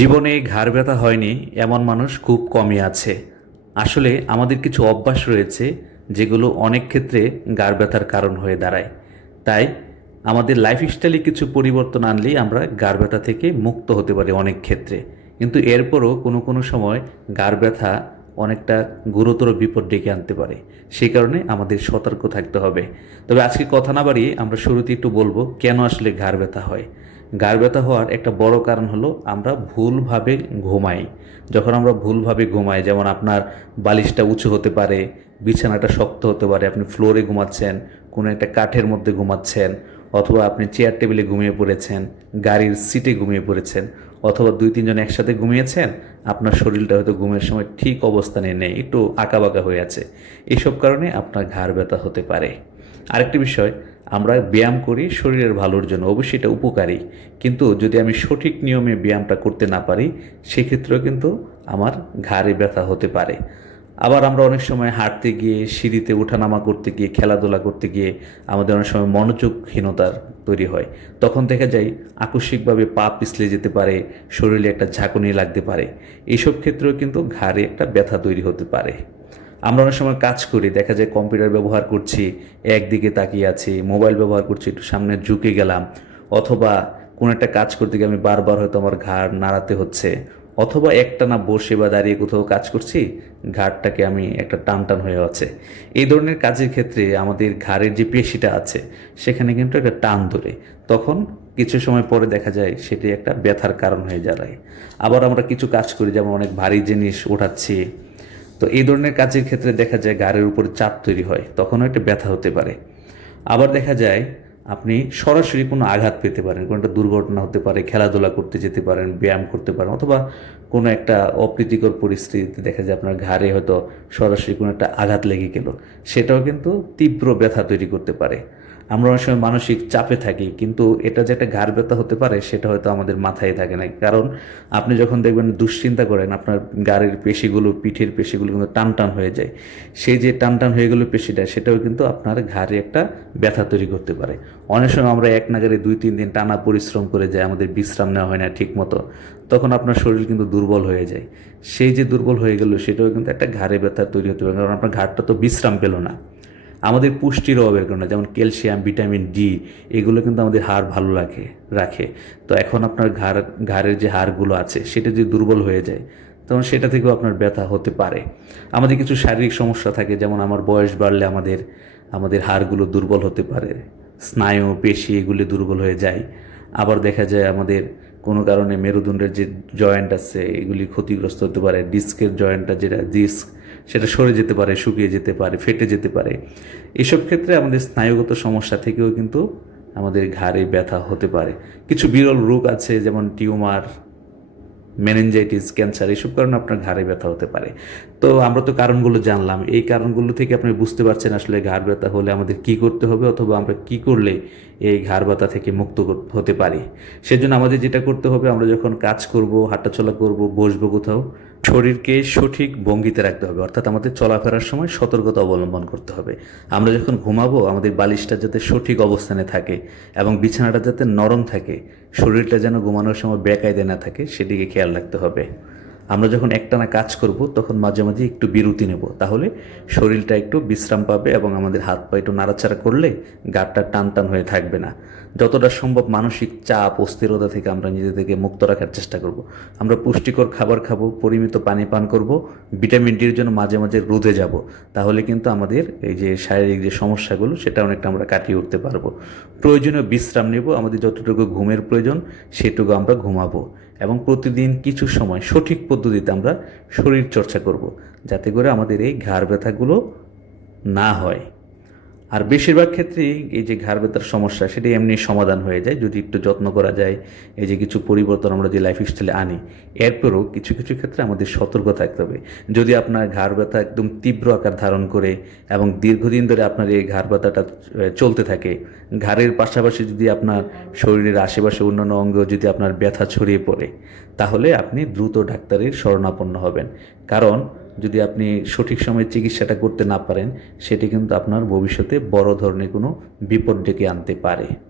জীবনে ঘাড় ব্যথা হয়নি, এমন মানুষ খুব কমই আছে। আসলে আমাদের কিছু অভ্যাস রয়েছে, যেগুলো অনেক ক্ষেত্রে ঘাড় ব্যথার কারণ হয়ে দাঁড়ায়। তাই আমাদের লাইফস্টাইলে কিছু পরিবর্তন আনলেই আমরা ঘাড় ব্যথা থেকে মুক্ত হতে পারি অনেক ক্ষেত্রে। কিন্তু এরপরও কোনো কোনো সময় ঘাড় ব্যথা অনেকটা গুরুতর বিপদ ডেকে আনতে পারে। সেই কারণে আমাদের সতর্ক থাকতে হবে। তবে আজকে কথা না বাড়িয়ে আমরা শুরুতে একটু বলব, কেন আসলে ঘাড় ব্যথা হয়? ঘাড় ব্যথা হওয়ার একটা বড় কারণ হলো আমরা ভুলভাবে ঘুমাই। যখন আমরা ভুলভাবে ঘুমাই, যেমন আপনার বালিশটা উঁচু হতে পারে, বিছানাটা শক্ত হতে পারে, আপনি ফ্লোরে ঘুমাচ্ছেন, কোনো একটা কাঠের মধ্যে ঘুমাচ্ছেন, অথবা আপনি চেয়ার টেবিলে ঘুমিয়ে পড়েছেন, গাড়ির সিটে ঘুমিয়ে পড়েছেন, অথবা দুই, তিনজন একসাথে ঘুমিয়েছেন, আপনার শরীরটা হয়তো ঘুমের সময় ঠিক অবস্থানে নেই, একটু আঁকাবাঁকা হয়ে আছে। এসব কারণে আপনার ঘাড় ব্যথা হতে পারে। আরেকটি বিষয় আমরা ব্যায়াম করি, শরীরের ভালোর জন্য। অবশ্যই এটা উপকারী। কিন্তু যদি আমি সঠিক নিয়মে ব্যায়ামটা করতে না পারি, সেক্ষেত্রেও কিন্তু আমার ঘাড়ে ব্যথা হতে পারে। আবার আমরা অনেক সময় হাঁটতে গিয়ে, সিঁড়িতে ওঠানামা করতে গিয়ে, খেলাধুলা করতে গিয়ে আমাদের অনেক সময় মনোযোগহীনতার তৈরি হয়। তখন দেখা যায় আকস্মিকভাবে পা পিছলে যেতে পারে, শরীরে একটা ঝাঁকুনি লাগতে পারে। এইসব ক্ষেত্রেও কিন্তু ঘাড়ে একটা ব্যথা তৈরি হতে পারে। আমরা অনেক সময় কাজ করি, দেখা যায় কম্পিউটার ব্যবহার করছি, একদিকে তাকিয়ে আছি, মোবাইল ব্যবহার করছি, একটু সামনে ঝুঁকে গেলাম, অথবা কোনো একটা কাজ করতে গিয়ে আমি বারবার হয়তো আমার ঘাড় নাড়াতে হচ্ছে, অথবা একটানা বসে বা দাঁড়িয়ে কোথাও কাজ করছি, ঘাড়টাকে আমি একটা টান টান হয়ে আছে। এই ধরনের কাজের ক্ষেত্রে আমাদের ঘাড়ের যে পেশিটা আছে, সেখানে কিন্তু একটা টান ধরে, তখন কিছু সময় পরে দেখা যায় সেটি একটা ব্যথার কারণ হয়ে দাঁড়ায়। আবার আমরা কিছু কাজ করি, যেমন অনেক ভারী জিনিস ওঠাচ্ছি তো এই ধরনের কাজের ক্ষেত্রে দেখা যায় গাড়ির উপর চাপ তৈরি হয়, তখনও একটা ব্যথা হতে পারে। আবার দেখা যায় আপনি সরাসরি কোনো আঘাত পেতে পারেন, কোনো একটা দুর্ঘটনা হতে পারে, খেলাধুলা করতে যেতে পারেন, ব্যায়াম করতে পারেন, অথবা কোনো একটা অপ্রীতিকর পরিস্থিতিতে দেখা যায় আপনার ঘাড়ে হয়তো সরাসরি কোনো একটা আঘাত লেগে গেল, সেটাও কিন্তু তীব্র ব্যথা তৈরি করতে পারে। আমরা অনেক সময় মানসিক চাপে থাকি, কিন্তু এটা যে একটা ঘাড় ব্যথা হতে পারে, সেটা হয়তো আমাদের মাথায় থাকে না কারণ আপনি যখন দেখবেন দুশ্চিন্তা করেন, আপনার গাড়ির পেশিগুলো, পিঠের পেশিগুলো কিন্তু টান টান হয়ে যায়। সেই যে টান টান হয়ে গেলো পেশিটা, সেটাও কিন্তু আপনার ঘাড়ে একটা ব্যথা তৈরি করতে পারে। অনেক সময় আমরা এক নাগারে দুই, তিন দিন টানা পরিশ্রম করে যাই, আমাদের বিশ্রাম নেওয়া হয় না ঠিক মতো তখন আপনার শরীর কিন্তু দুর্বল হয়ে যায়। সেই যে দুর্বল হয়ে গেল, সেটাও কিন্তু একটা ঘাড়ে ব্যথা তৈরি হতে পারে, কারণ আপনার ঘাড়টা তো বিশ্রাম পেল না। আমাদের পুষ্টির অভাবের কারণে, যেমন ক্যালসিয়াম, ভিটামিন ডি, এগুলো কিন্তু আমাদের হাড় ভালো রাখে রাখে। তো এখন আপনার ঘাড়, ঘাড়ের যে হাড়গুলো আছে, সেটা যদি দুর্বল হয়ে যায়, তখন সেটা থেকেও আপনার ব্যথা হতে পারে। আমাদের কিছু শারীরিক সমস্যা থাকে, যেমন আমার বয়স বাড়লে আমাদের আমাদের হাড়গুলো দুর্বল হতে পারে, স্নায়ু, পেশি এগুলি দুর্বল হয়ে যায়। আবার দেখা যায় আমাদের কোনো কারণে মেরুদণ্ডের যে জয়েন্ট আছে, এগুলি ক্ষতিগ্রস্ত হতে পারে, ডিস্কের জয়েন্টটা যেটা, ডিস্ক সেটা সরে যেতে পারে, শুকিয়ে যেতে পারে, ফেটে যেতে পারে। এসব ক্ষেত্রে আমাদের স্নায়ুগত সমস্যা থেকেও কিন্তু আমাদের ঘাড়ে ব্যথা হতে পারে। কিছু বিরল রোগ আছে, যেমন টিউমার মেনেঞ্জাইটিস ক্যান্সার এসব কারণে আপনার ঘাড়ে ব্যথা হতে পারে। তো আমরা তো কারণগুলো জানলাম। এই কারণগুলো থেকে আপনি বুঝতে পারছেন আসলে ঘাড় ব্যথা হলে আমাদের কি করতে হবে, অথবা আমরা কি করলে এই ঘাড় ব্যথা থেকে মুক্ত হতে পারি। সেজন্য আমাদের যেটা করতে হবে, আমরা যখন কাজ করব, হাঁটাচলা করব, বসবো কোথাও, শরীরকে সঠিক ভঙ্গিতে রাখতে হবে। অর্থাৎ আমাদের চলাফেরার সময় সতর্কতা অবলম্বন করতে হবে। আমরা যখন ঘুমাবো, আমাদের বালিশটা যাতে সঠিক অবস্থানে থাকে এবং বিছানাটা যাতে নরম থাকে, শরীরটা যেন ঘুমানোর সময় বেকায়দে না থাকে, সেদিকে খেয়াল রাখতে হবে। আমরা যখন একটানা কাজ করব, তখন মাঝে মাঝে একটু বিরতি নেব। তাহলে শরীরটা একটু বিশ্রাম পাবে এবং আমাদের হাত পা একটু নাড়াচাড়া করলে গাটটা টান টান হয়ে থাকবে না। যতটা সম্ভব মানসিক চাপ, অস্থিরতা থেকে আমরা নিজেদেরকে মুক্ত রাখার চেষ্টা করব। আমরা পুষ্টিকর খাবার খাব, পরিমিত পানি পান করব, ভিটামিন ডির জন্য মাঝে মাঝে রোদে যাব। তাহলে কিন্তু আমাদের এই যে শারীরিক যে সমস্যাগুলো, সেটা অনেকটা আমরা কাটিয়ে উঠতে পারব। প্রয়োজনীয় বিশ্রাম নেব, আমাদের যতটুকু ঘুমের প্রয়োজন, সেটুকু আমরা ঘুমাবো। এবং প্রতিদিন কিছু সময় সঠিক পদ্ধতিতে আমরা শরীর চর্চা করব, যাতে করে আমাদের এই ঘাড় ব্যথাগুলো না হয়। আর বেশিরভাগ ক্ষেত্রেই এই যে ঘাড় ব্যথার সমস্যা, সেটা এমনি সমাধান হয়ে যায়। যদি একটু যত্ন করা যায়, এই যে কিছু পরিবর্তন আমরা যে লাইফ স্টাইলে আনি, এরপরও কিছু কিছু ক্ষেত্রে আমাদের সতর্ক থাকতে হবে। যদি আপনার ঘাড় ব্যথা একদম তীব্র আকার ধারণ করে এবং দীর্ঘদিন ধরে আপনার এই ঘাড় ব্যথাটা চলতে থাকে, ঘাড়ের পাশাপাশি যদি আপনার শরীরের আশেপাশে অন্যান্য অঙ্গ যদি আপনার ব্যথা ছড়িয়ে পড়ে, তাহলে আপনি দ্রুত ডাক্তারের শরণাপন্ন হবেন। কারণ যদি আপনি সঠিক সময়ে চিকিৎসাটা করতে না পারেন, সেটি কিন্তু আপনার ভবিষ্যতে বড় ধরনের কোনো বিপদ ডেকে আনতে পারে।